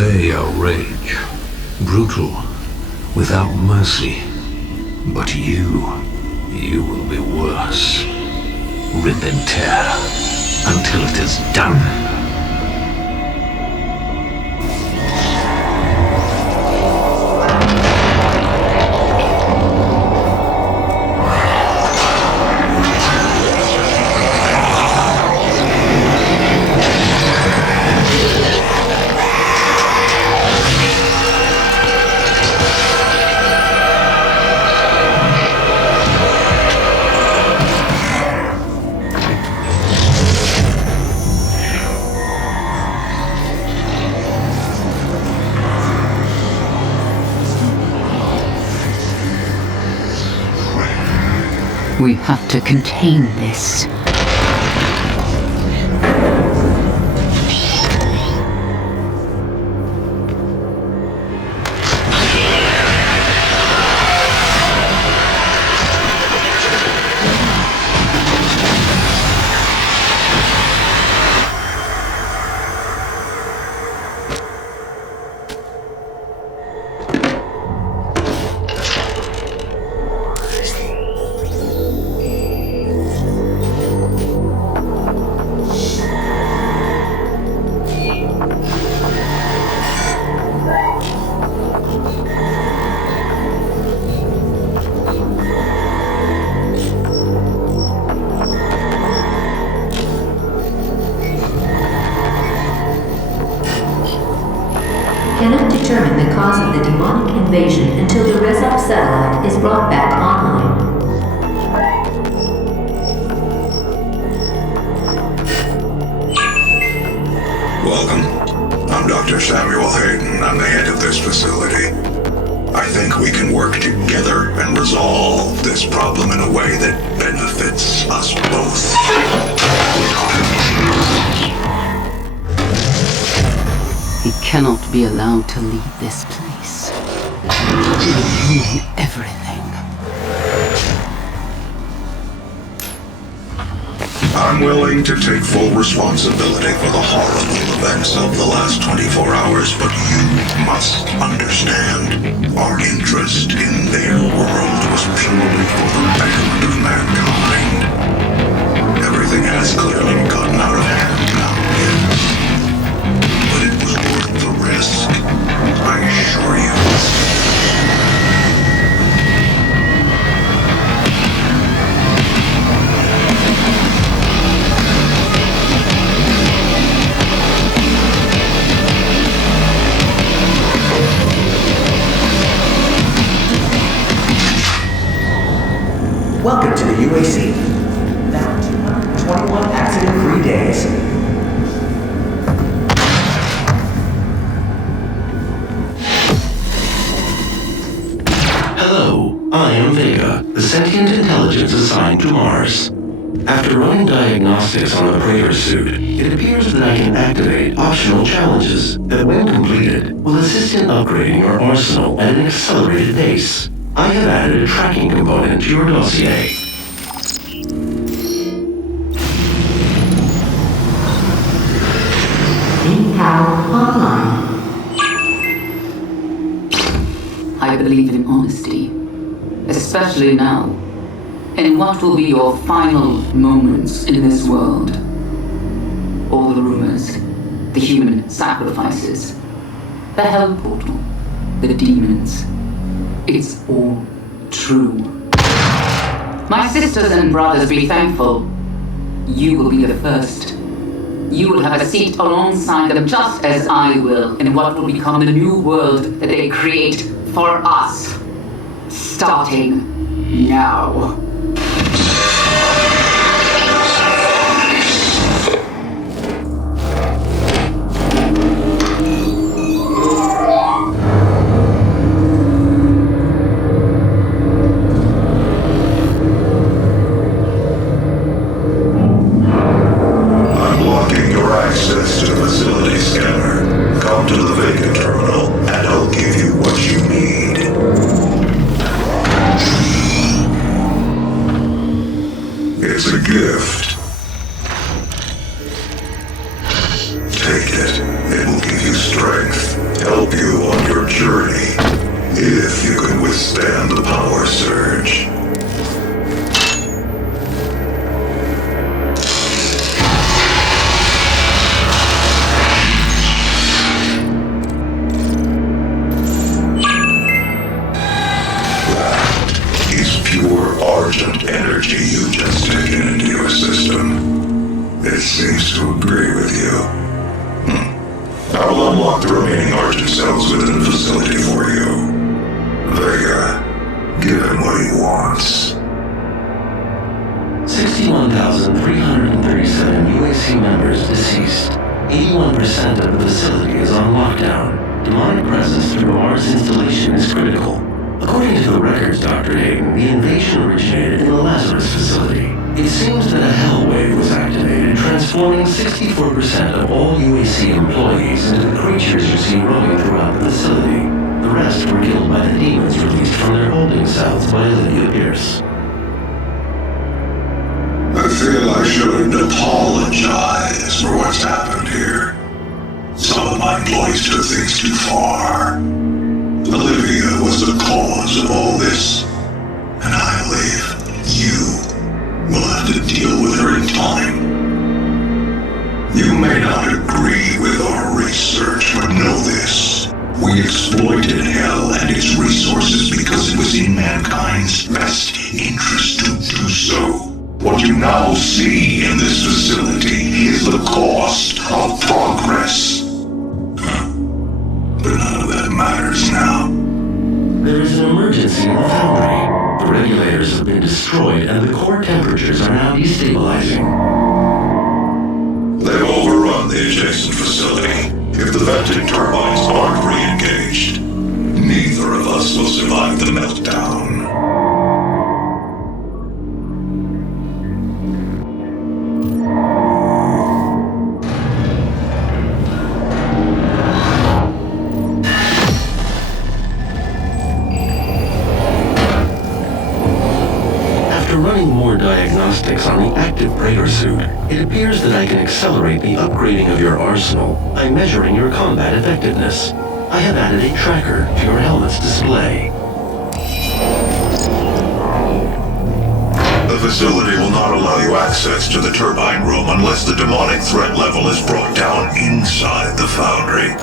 They are rage, brutal, without mercy. But you will be worse. Rip and tear until it is done. We have to contain this. Cannot determine the cause of the demonic invasion until the Resup satellite is brought back online. Welcome. I'm Dr. Samuel Hayden. I'm the head of this facility. I think we can work together and resolve this problem in a way that benefits us both. He cannot be allowed to leave this place. He will ruin everything. I'm willing to take full responsibility for the horrible events of the last 24 hours, but you must understand, our interest in their world was purely for the betterment of mankind. Everything has clearly gotten out of hand now, yes. But it was worth the risk, I assure you. Welcome to the UAC. Now 221 accident-free days. Hello, I am Vega, the sentient intelligence assigned to Mars. After running diagnostics on the Praetor suit, it appears that I can activate optional challenges that, when completed, will assist in upgrading your arsenal at an accelerated pace. I have added a tracking component to your dossier. Power online. I believe in honesty, especially now, in what will be your final moments in this world. All the rumors, the human sacrifices, the hell portal, the demons. It's all true. My sisters and brothers, be thankful. You will be the first. You will have a seat alongside them, just as I will, in what will become the new world that they create for us. Starting now. Access to the facility scanner. Come to the Vega terminal, and I'll give you what you need. It's a gift. Take it. It will give you strength. help you on your journey, if you can withstand the power surge. That is pure Argent Energy you've just taken into your system. It seems to agree with you. I will unlock the remaining Argent cells within the facility for you. Vega, give him what he wants. 61,337 UAC members deceased. 81% of the facility is on lockdown. Demonic presence through Mars installation is critical. According to the records, Dr. Hayden, the invasion originated in the Lazarus facility. It seems that a hell wave was activated, transforming 64% of all UAC employees into the creatures you see roaming throughout the facility. The rest were killed by the demons released from their holding cells by Olivia Pierce. I feel I shouldn't apologize for what's happened here. Some of my employees took things too far. Olivia was the cause of all this, and I believe you will have to deal with her in time. You may not agree with our research, but know this. We exploited Hell and its resources because it was in mankind's best interest to do so. What you now see in this facility is the cost of progress. But none of that matters now. There is an emergency in the foundry. The regulators have been destroyed and the core temperatures are now destabilizing. They've overrun the adjacent facility. If the venting turbines aren't re-engaged, neither of us will survive the meltdown. Diagnostics on the active Praetor suit, it appears that I can accelerate the upgrading of your arsenal by measuring your combat effectiveness. I have added a tracker to your helmet's display. The facility will not allow you access to the turbine room unless the demonic threat level is brought down inside the foundry.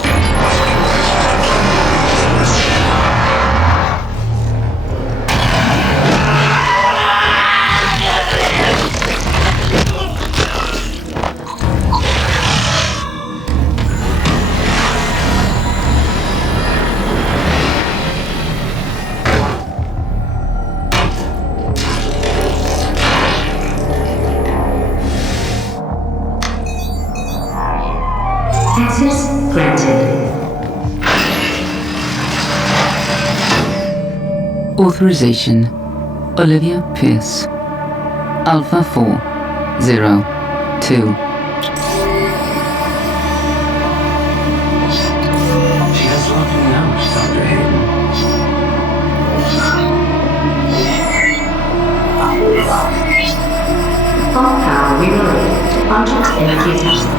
Access granted. Authorization. Olivia Pierce. Alpha 402. She has locked me out, Dr. Hayden. All power reloaded to Argent Energy Tower.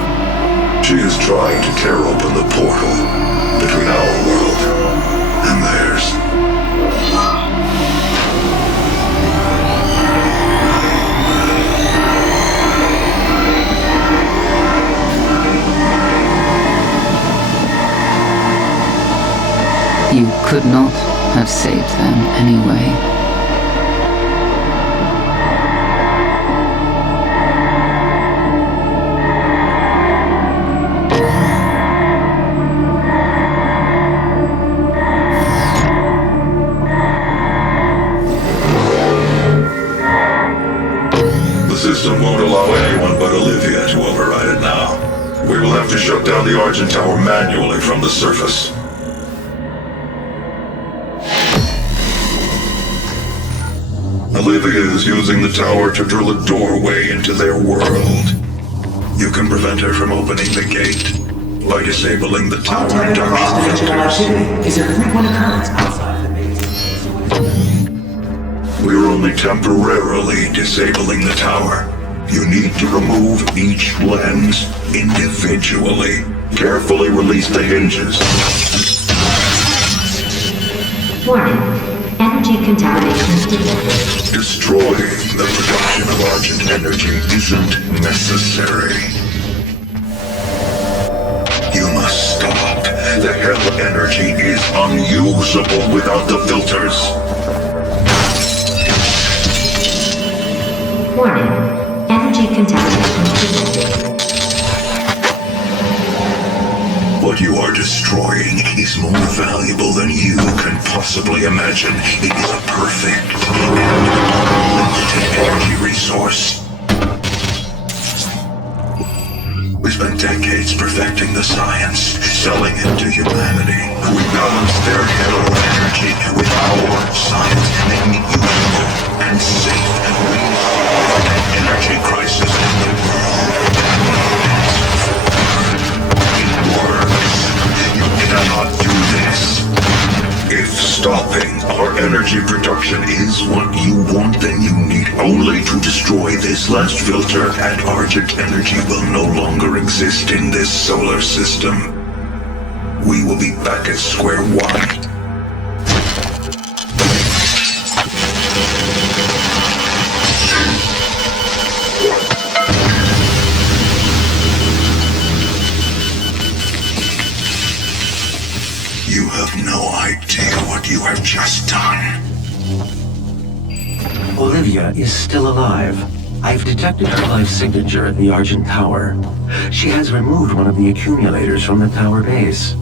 She is trying to tear open the portal between our world and theirs. You could not have saved them anyway. The system won't allow anyone but Olivia to override it now. We will have to shut down the Argent Tower manually from the surface. Olivia is using the tower to drill a doorway into their world. You can prevent her from opening the gate by disabling the tower induction filters. Is a frequent occurrence outside the base. We're only temporarily disabling the tower. You need to remove each lens individually. Carefully release the hinges. Warning. Energy contamination detected. Destroying the production of Argent Energy isn't necessary. You must stop. The hell energy is unusable without the filters. Warning. Energy contamination detected. What you are destroying is more valuable than you can possibly imagine. It is a perfect and unlimited energy resource. We spent decades perfecting the science, selling it to humanity. We balanced their hell energy with our science, making it usable and safe. We solved an energy crisis in the world. Cannot do this. If stopping our energy production is what you want, then you need only to destroy this last filter, and Argent Energy will no longer exist in this solar system. We will be back at square one. You have no idea what you have just done. Olivia is still alive. I've detected her life signature at the Argent Tower. She has removed one of the accumulators from the tower base.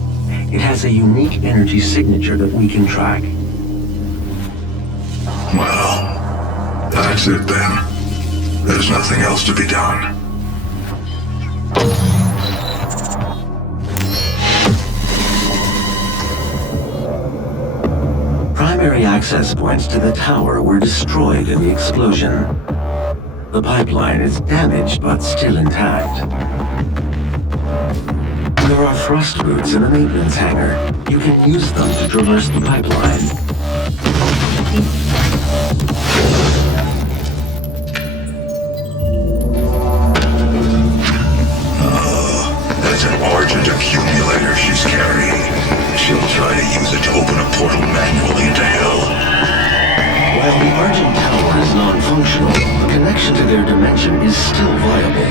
It has a unique energy signature that we can track. Well, that's it then. There's nothing else to be done. Primary access points to the tower were destroyed in the explosion. The pipeline is damaged but still intact. There are thrust routes in the maintenance hangar. You can use them to traverse the pipeline. That's an Argent accumulator she's carrying. She'll try to use it to open a portal manually into hell. While the Argent Tower is non-functional, the connection to their dimension is still viable.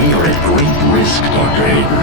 We are at great risk, Dr. Hayden.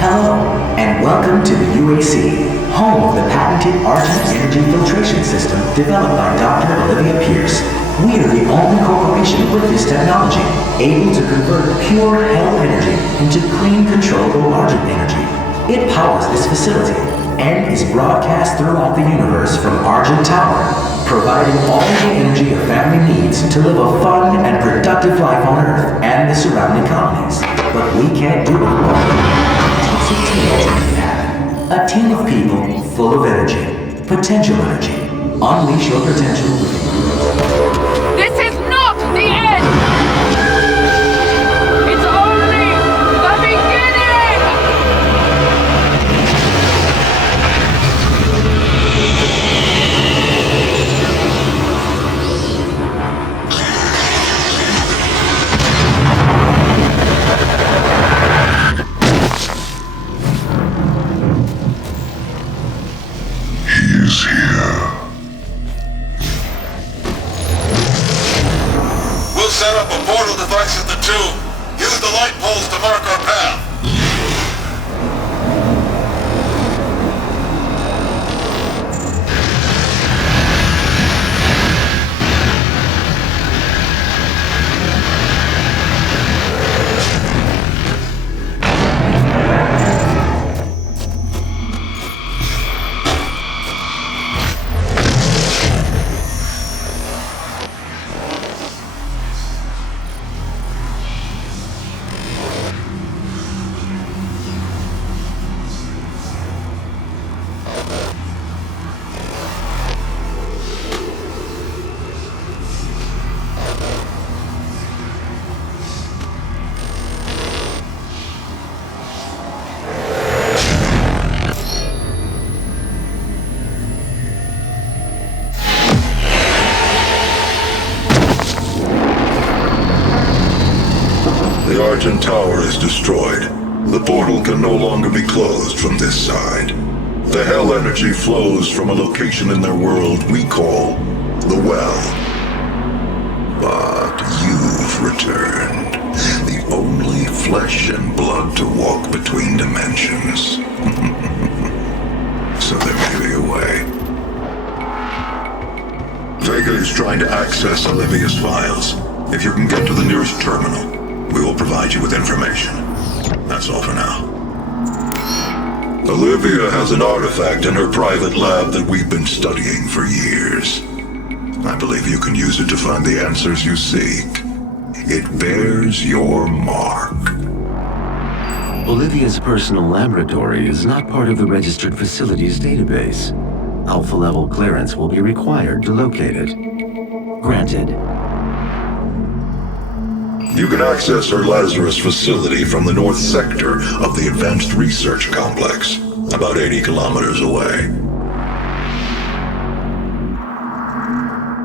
Hello, and welcome to the UAC, home of the patented Argent Energy filtration system developed by Dr. Olivia Pierce. We are the only corporation with this technology, able to convert pure hell energy into clean, controllable Argent energy. It powers this facility and is broadcast throughout the universe from Argent Tower, providing all the energy a family needs to live a fun and productive life on Earth and the surrounding colonies. But we can't do it alone. It's a team to make it happen. A team of people full of energy, potential energy. Unleash your potential with This is not the end! It's only the beginning! He is here. We'll set up a portal device at the tomb. Use the light poles to mark our path. the Argent Tower is destroyed, the portal can no longer be closed from this side. The hell energy flows from a location in their world we call the Well. But you've returned, the only flesh and blood to walk between dimensions. So there may be a way. Vega is trying to access Olivia's files. If you can get to the nearest terminal, we will provide you with information. That's all for now. Olivia has an artifact in her private lab that we've been studying for years. I believe you can use it to find the answers you seek. It bears your mark. Olivia's personal laboratory is not part of the registered facilities database. Alpha-level clearance will be required to locate it. Granted. You can access her Lazarus facility from the north sector of the Advanced Research Complex, about 80 kilometers away.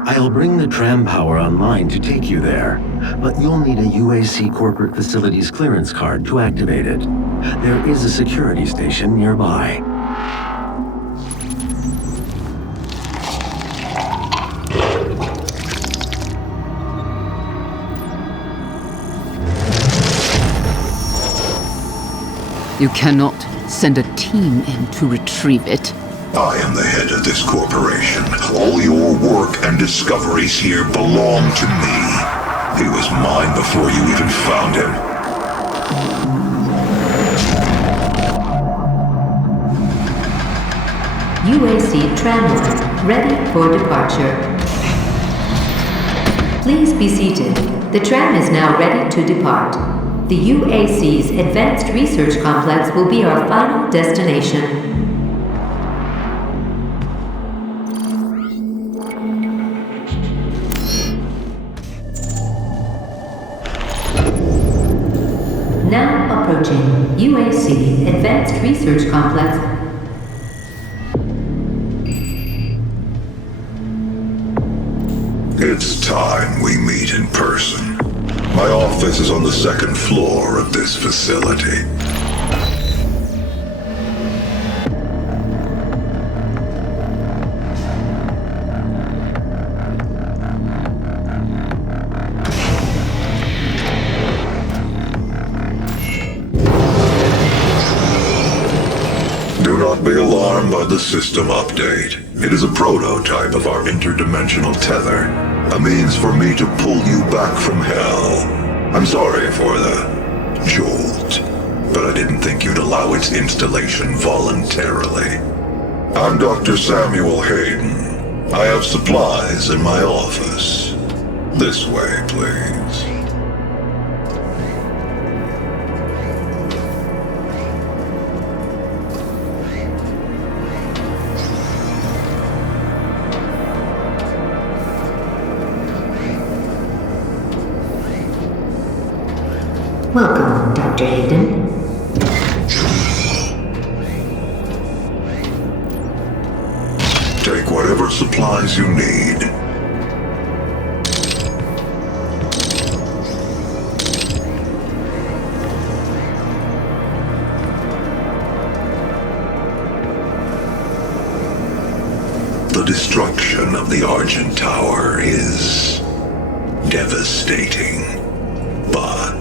I'll bring the tram power online to take you there, but you'll need a UAC corporate facilities clearance card to activate it. There is a security station nearby. You cannot send a team in to retrieve it. I am the head of this corporation. All your work and discoveries here belong to me. He was mine before you even found him. UAC tramline ready for departure. Please be seated. The tram is now ready to depart. The UAC's Advanced Research Complex will be our final destination. Now approaching UAC Advanced Research Complex. It's time we meet in person. My office is on the second floor of this facility. Do not be alarmed by the system update. It is a prototype of our interdimensional tether, a means for me to pull you back from hell. I'm sorry for the jolt, but I didn't think you'd allow its installation voluntarily. I'm Dr. Samuel Hayden. I have supplies in my office. This way, please. Welcome, Dr. Hayden. Take whatever supplies you need. The destruction of the Argent Tower is devastating, but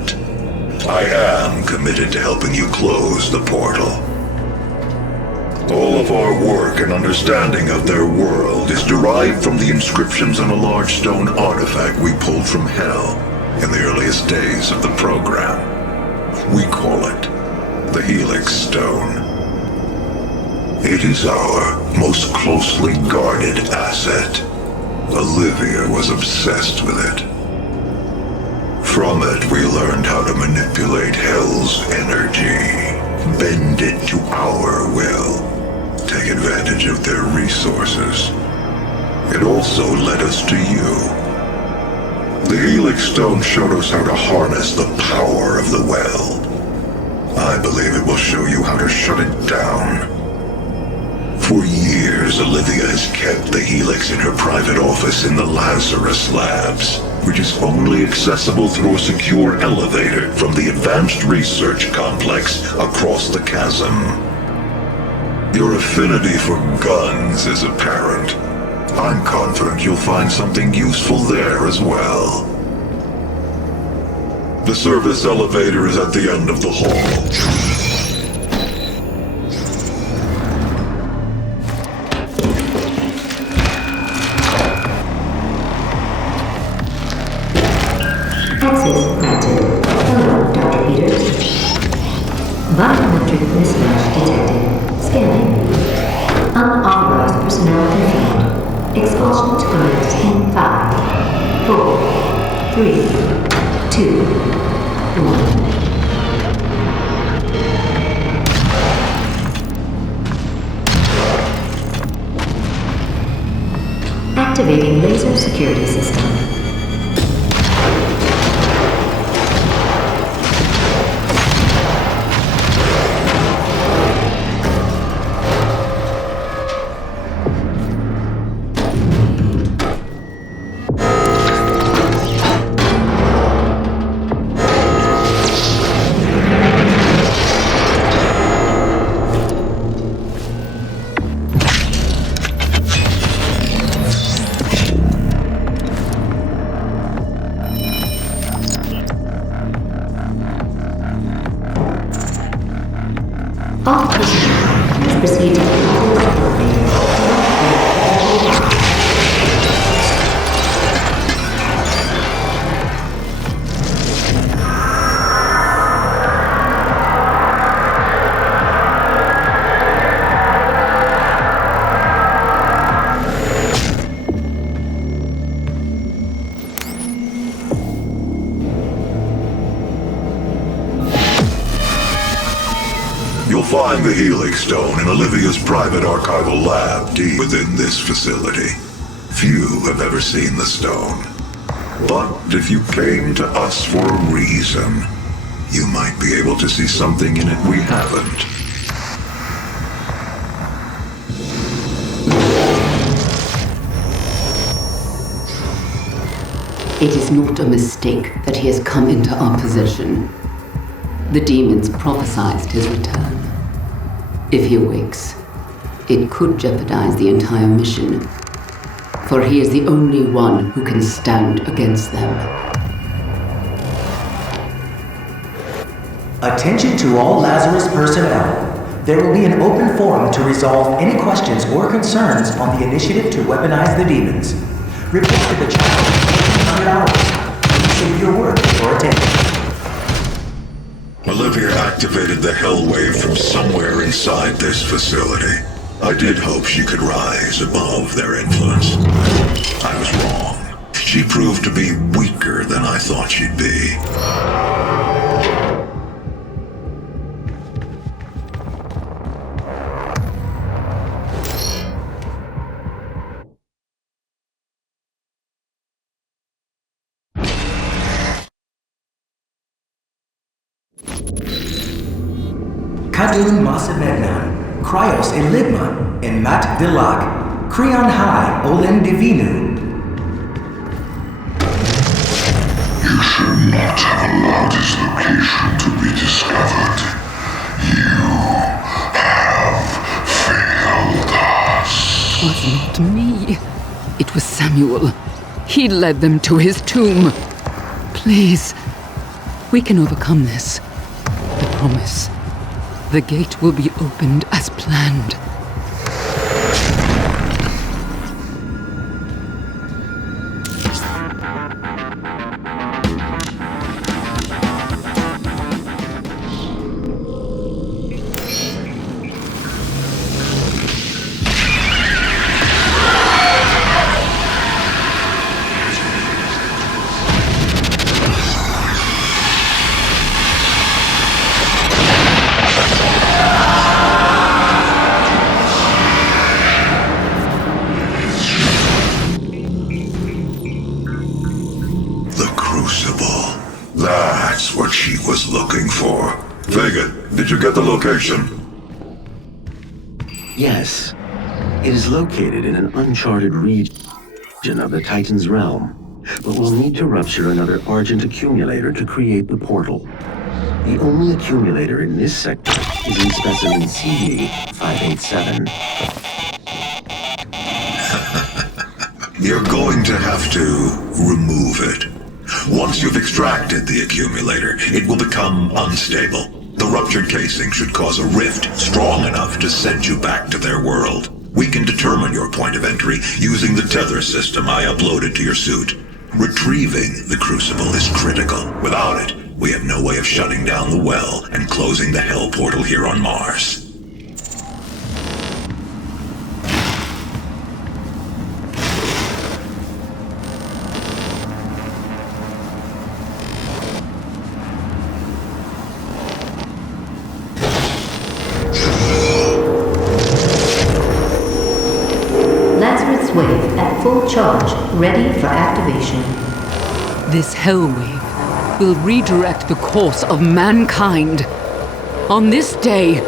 I am committed to helping you close the portal. All of our work and understanding of their world is derived from the inscriptions on a large stone artifact we pulled from Hell in the earliest days of the program. We call it the Helix Stone. It is our most closely guarded asset. Olivia was obsessed with it. From it, we learned how to manipulate Hell's energy, bend it to our will, take advantage of their resources. It also led us to you. The Helix Stone showed us how to harness the power of the well. I believe it will show you how to shut it down. For years, Olivia has kept the Helix in her private office in the Lazarus Labs, which is only accessible through a secure elevator from the Advanced Research Complex across the chasm. Your affinity for guns is apparent. I'm confident you'll find something useful there as well. The service elevator is at the end of the hall. Access granted. Hello, Dr. Peters. Biometric mismatch detected. Scanning. Unauthorized personnel confirmed. Expulsion to commence in 5, 4, 3, 2, 1. Activating laser security system. All personnel, please proceed to the elevator. You'll find the Helix Stone in Olivia's private archival lab deep within this facility. Few have ever seen the stone. But if you came to us for a reason, you might be able to see something in it we haven't. It is not a mistake that he has come into our possession. The demons prophesied his return. If he awakes, it could jeopardize the entire mission, for he is the only one who can stand against them. Attention to all Lazarus personnel. There will be an open forum to resolve any questions or concerns on the initiative to weaponize the demons. Report to the child in 100 hours. Save your word for attention. Olivia activated the hell wave from somewhere inside this facility. I did hope she could rise above their influence. I was wrong. She proved to be weaker than I thought she'd be. Kadun Masamednan, Kryos Enigma, and Mat Dilak, Creon High, Olen Divinu. You should not have allowed his location to be discovered. You have failed us. It was not me. It was Samuel. He led them to his tomb. Please, we can overcome this. I promise. The gate will be opened as planned. That's what she was looking for. Vega, did you get the location? Yes. It is located in an uncharted region of the Titan's realm, but we'll need to rupture another Argent accumulator to create the portal. The only accumulator in this sector is in specimen CD-587. You're going to have to remove it. Once you've extracted the accumulator, it will become unstable. The ruptured casing should cause a rift strong enough to send you back to their world. We can determine your point of entry using the tether system I uploaded to your suit. Retrieving the crucible is critical. Without it, we have no way of shutting down the well and closing the hell portal here on Mars. Wave at full charge, ready for activation. This hell wave will redirect the course of mankind. On this day,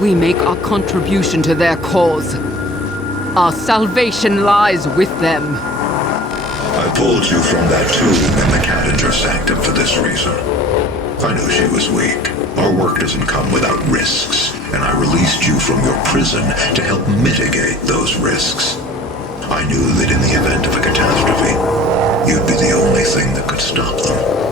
we make our contribution to their cause. Our salvation lies with them. I pulled you from that tomb in the Carnage sanctum for this reason. I knew she was weak. Our work doesn't come without risks, and I released you from your prison to help mitigate those risks. I knew that in the event of a catastrophe, you'd be the only thing that could stop them.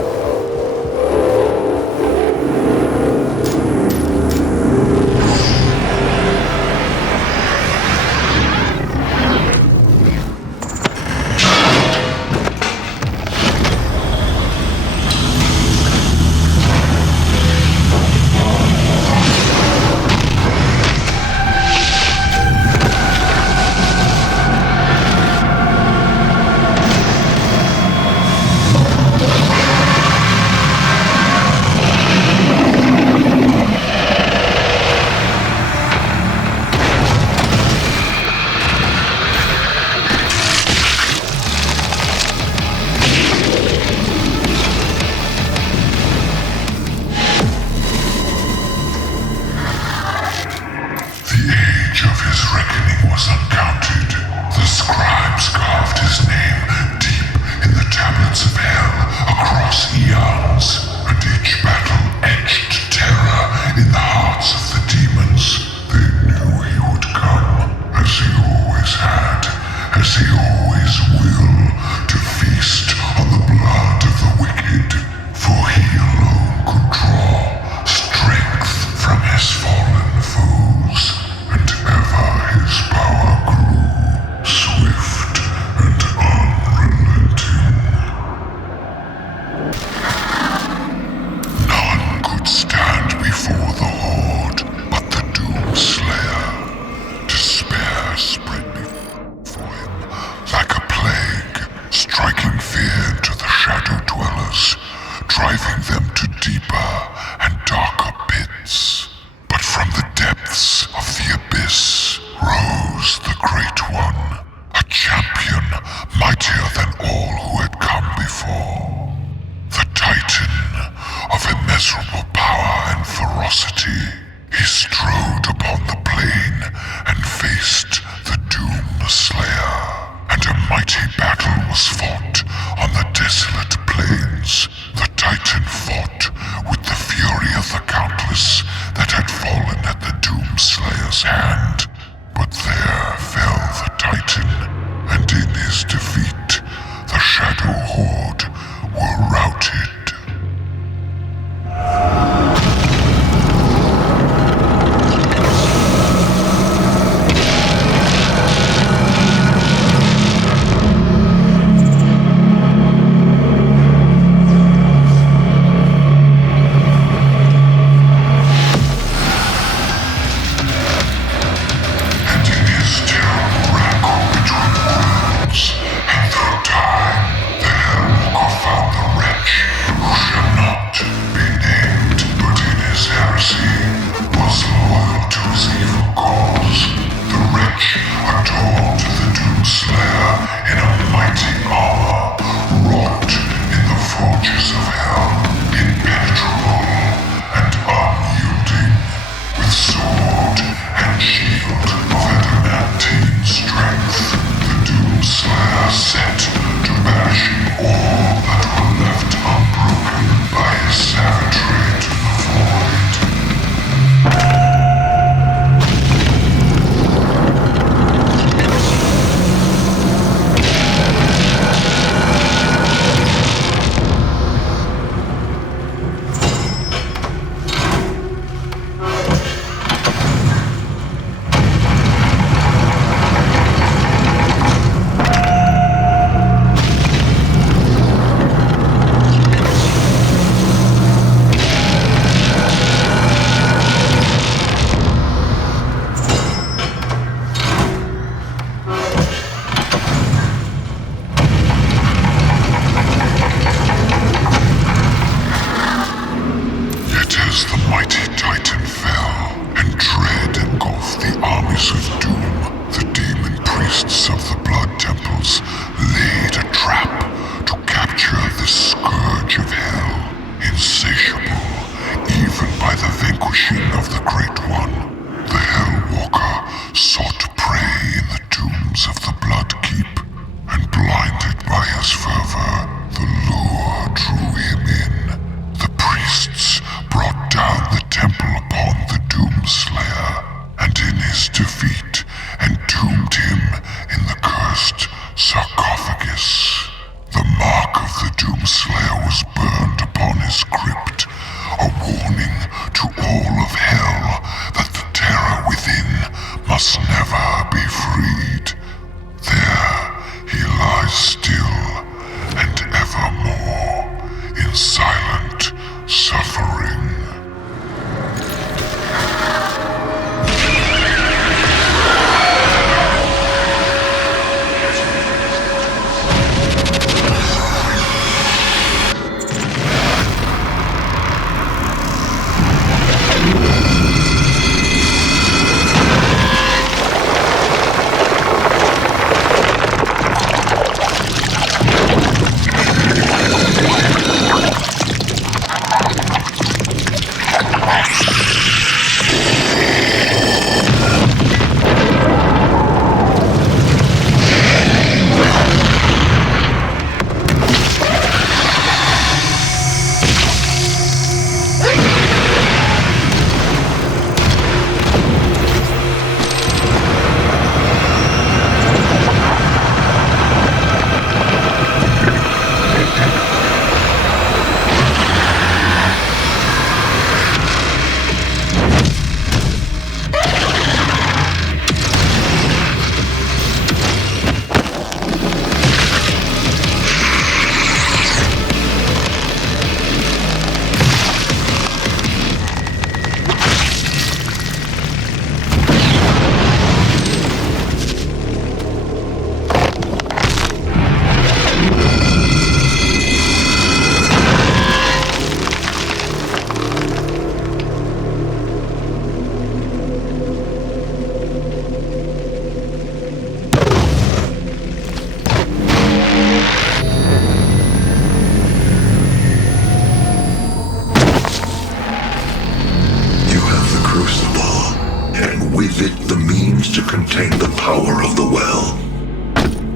power of the well.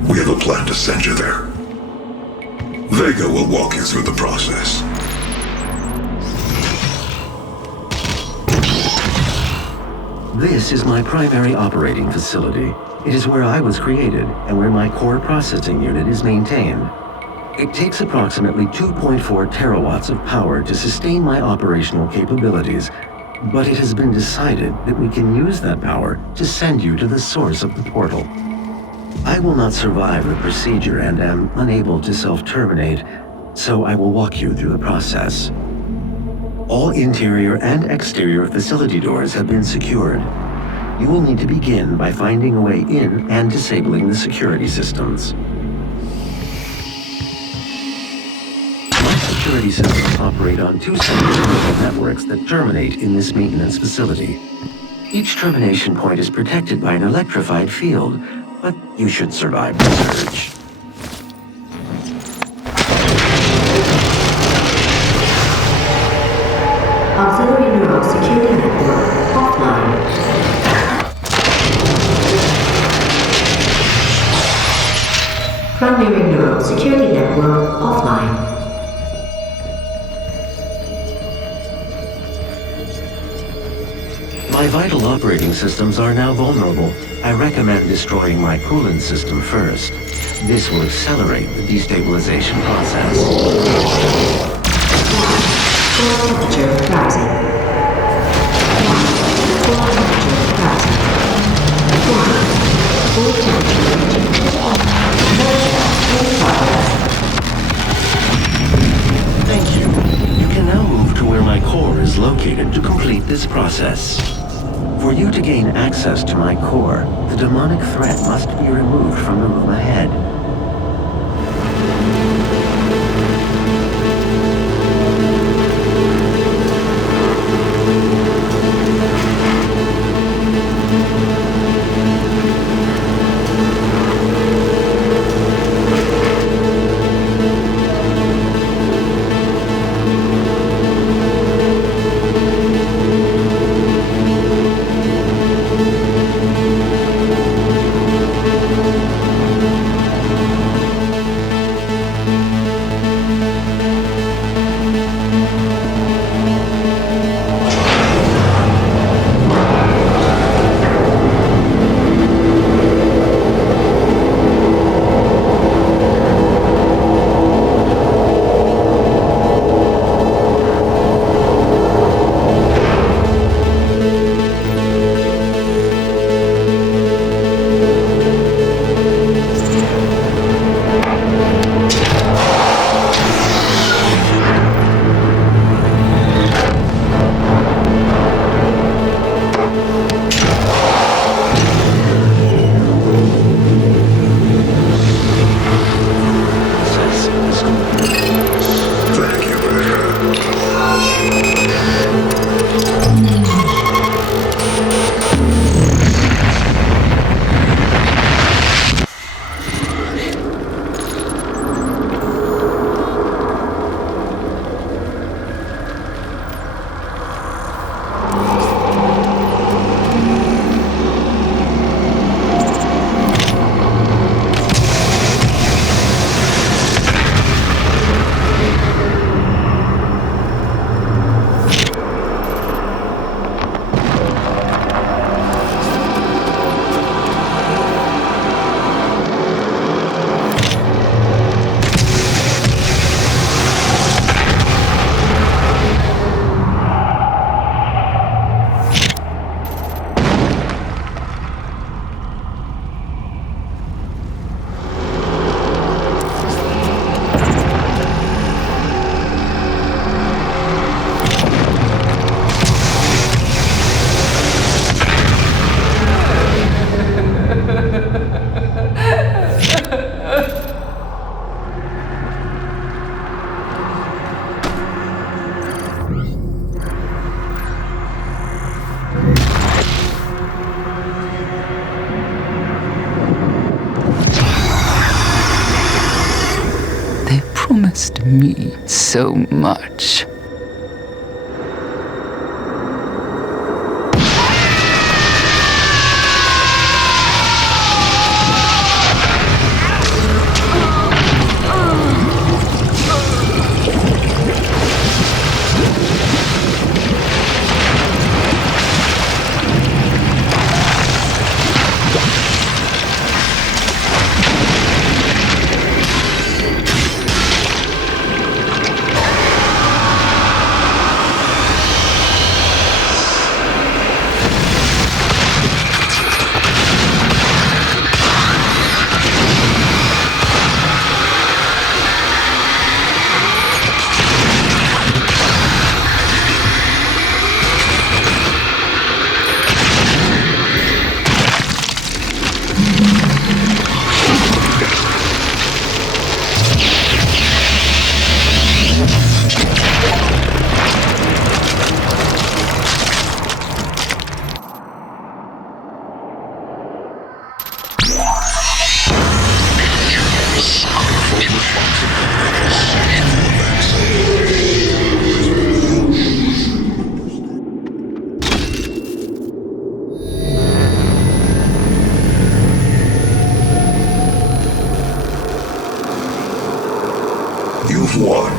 We have a plan to send you there. Vega will walk you through the process. This is my primary operating facility. It is where I was created and where my core processing unit is maintained. It takes approximately 2.4 terawatts of power to sustain my operational capabilities, but it has been decided that we can use that power to send you to the source of the portal. I will not survive the procedure and am unable to self-terminate, so I will walk you through the process. All interior and exterior facility doors have been secured. You will need to begin by finding a way in and disabling the security systems. My security systems operate on two separate networks that terminate in this maintenance facility. Each termination point is protected by an electrified field, but you should survive the surge. Auxiliary neural security network offline. Primary neural security network offline. My vital operating systems are now vulnerable. I recommend destroying my coolant system first. This will accelerate the destabilization process. Core temperature rising. Core temperature rising. Core temperature in progress. Thank you. You can now move to where my core is located to complete this process. For you to gain access to my core, the demonic threat must be removed from the room ahead. Promised me so much. You've won.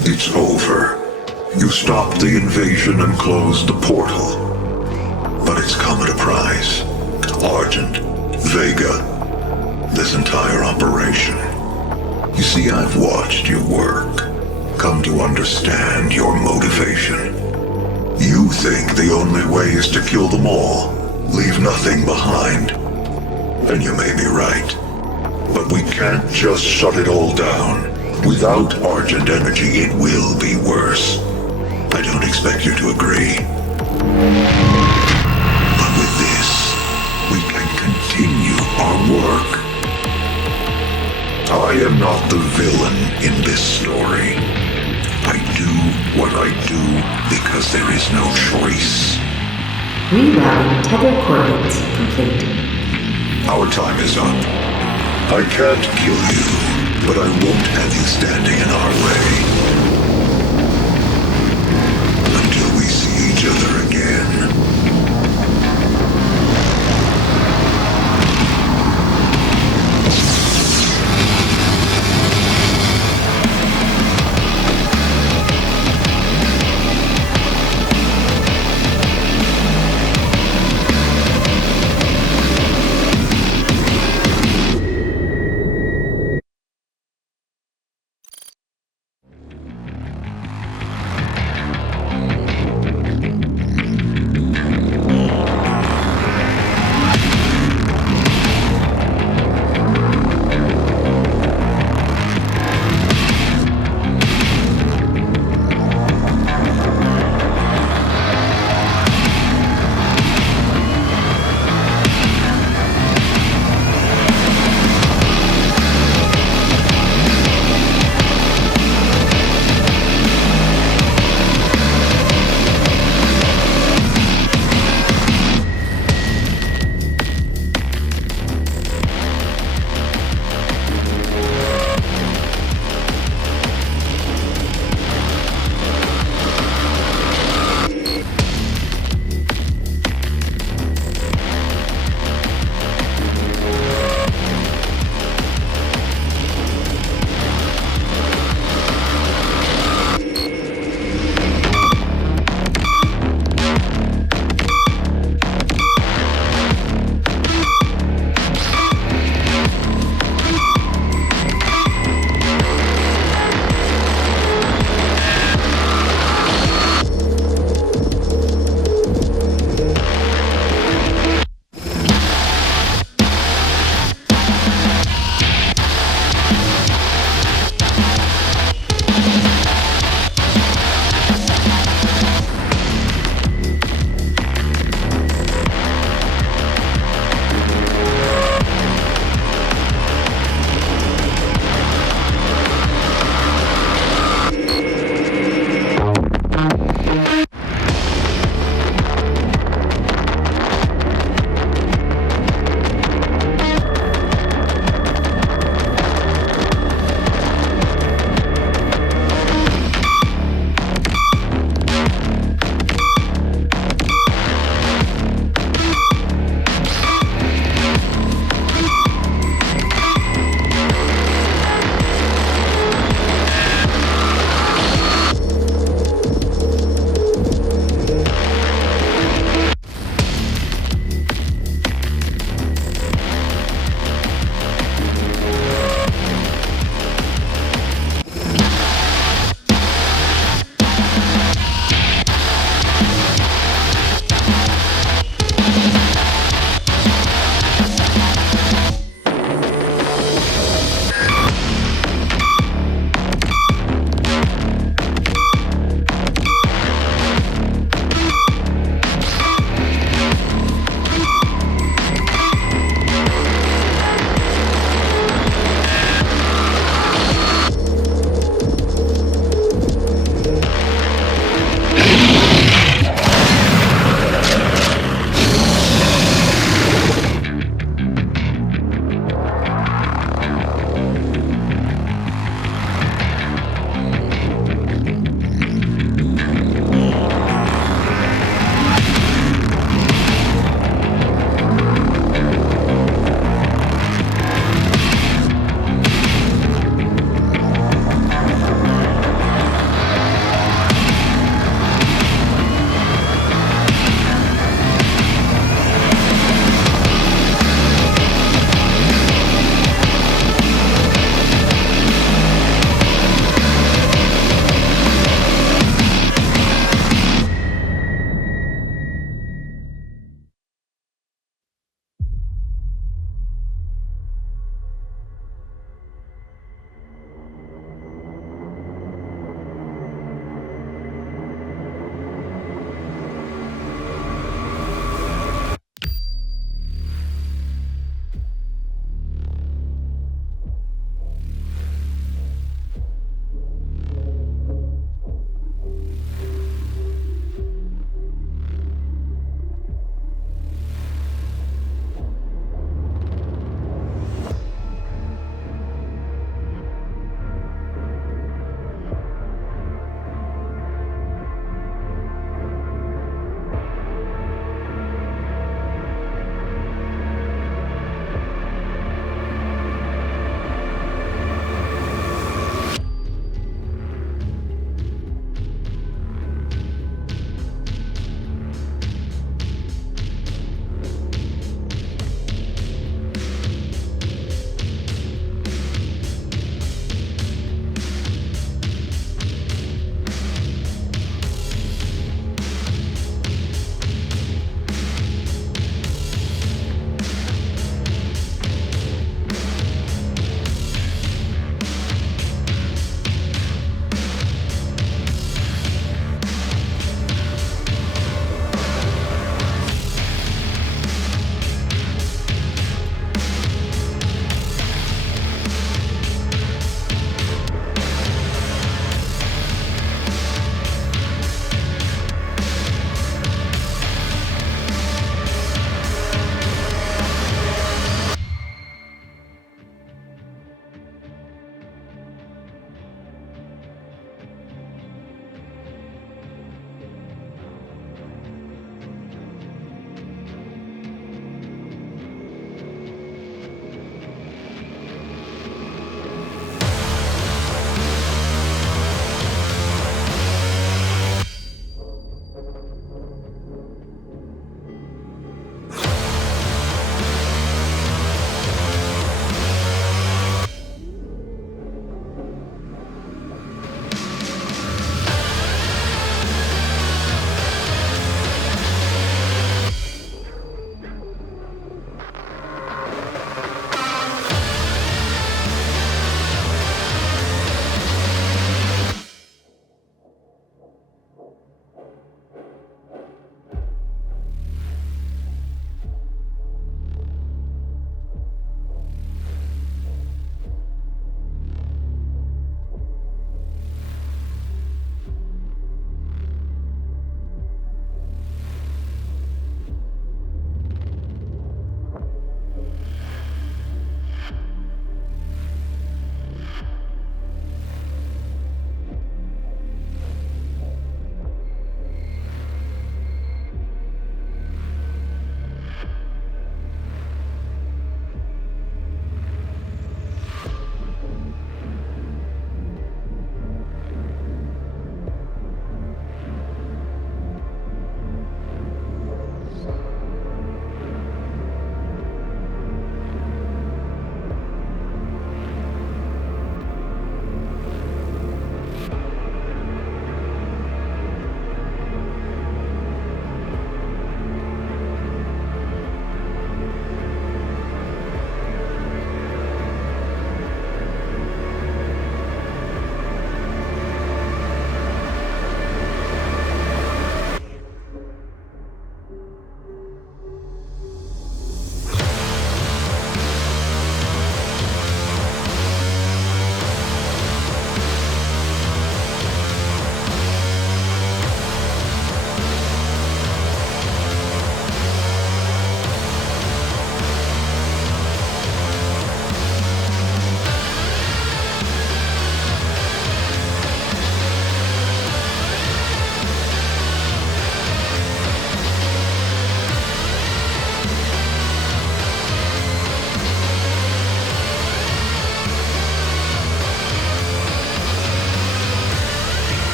It's over. You stopped the invasion and closed the portal. But it's come at a price. Argent, Vega, this entire operation. You see, I've watched your work, come to understand your motivation. You think the only way is to kill them all, leave nothing behind. And you may be right. But we can't just shut it all down. Without Argent Energy, it will be worse. I don't expect you to agree. But with this, we can continue our work. I am not the villain in this story. I do what I do because there is no choice. Rerouting tethered coordinates complete. Our time is up. I can't kill you, but I won't have you standing in our way.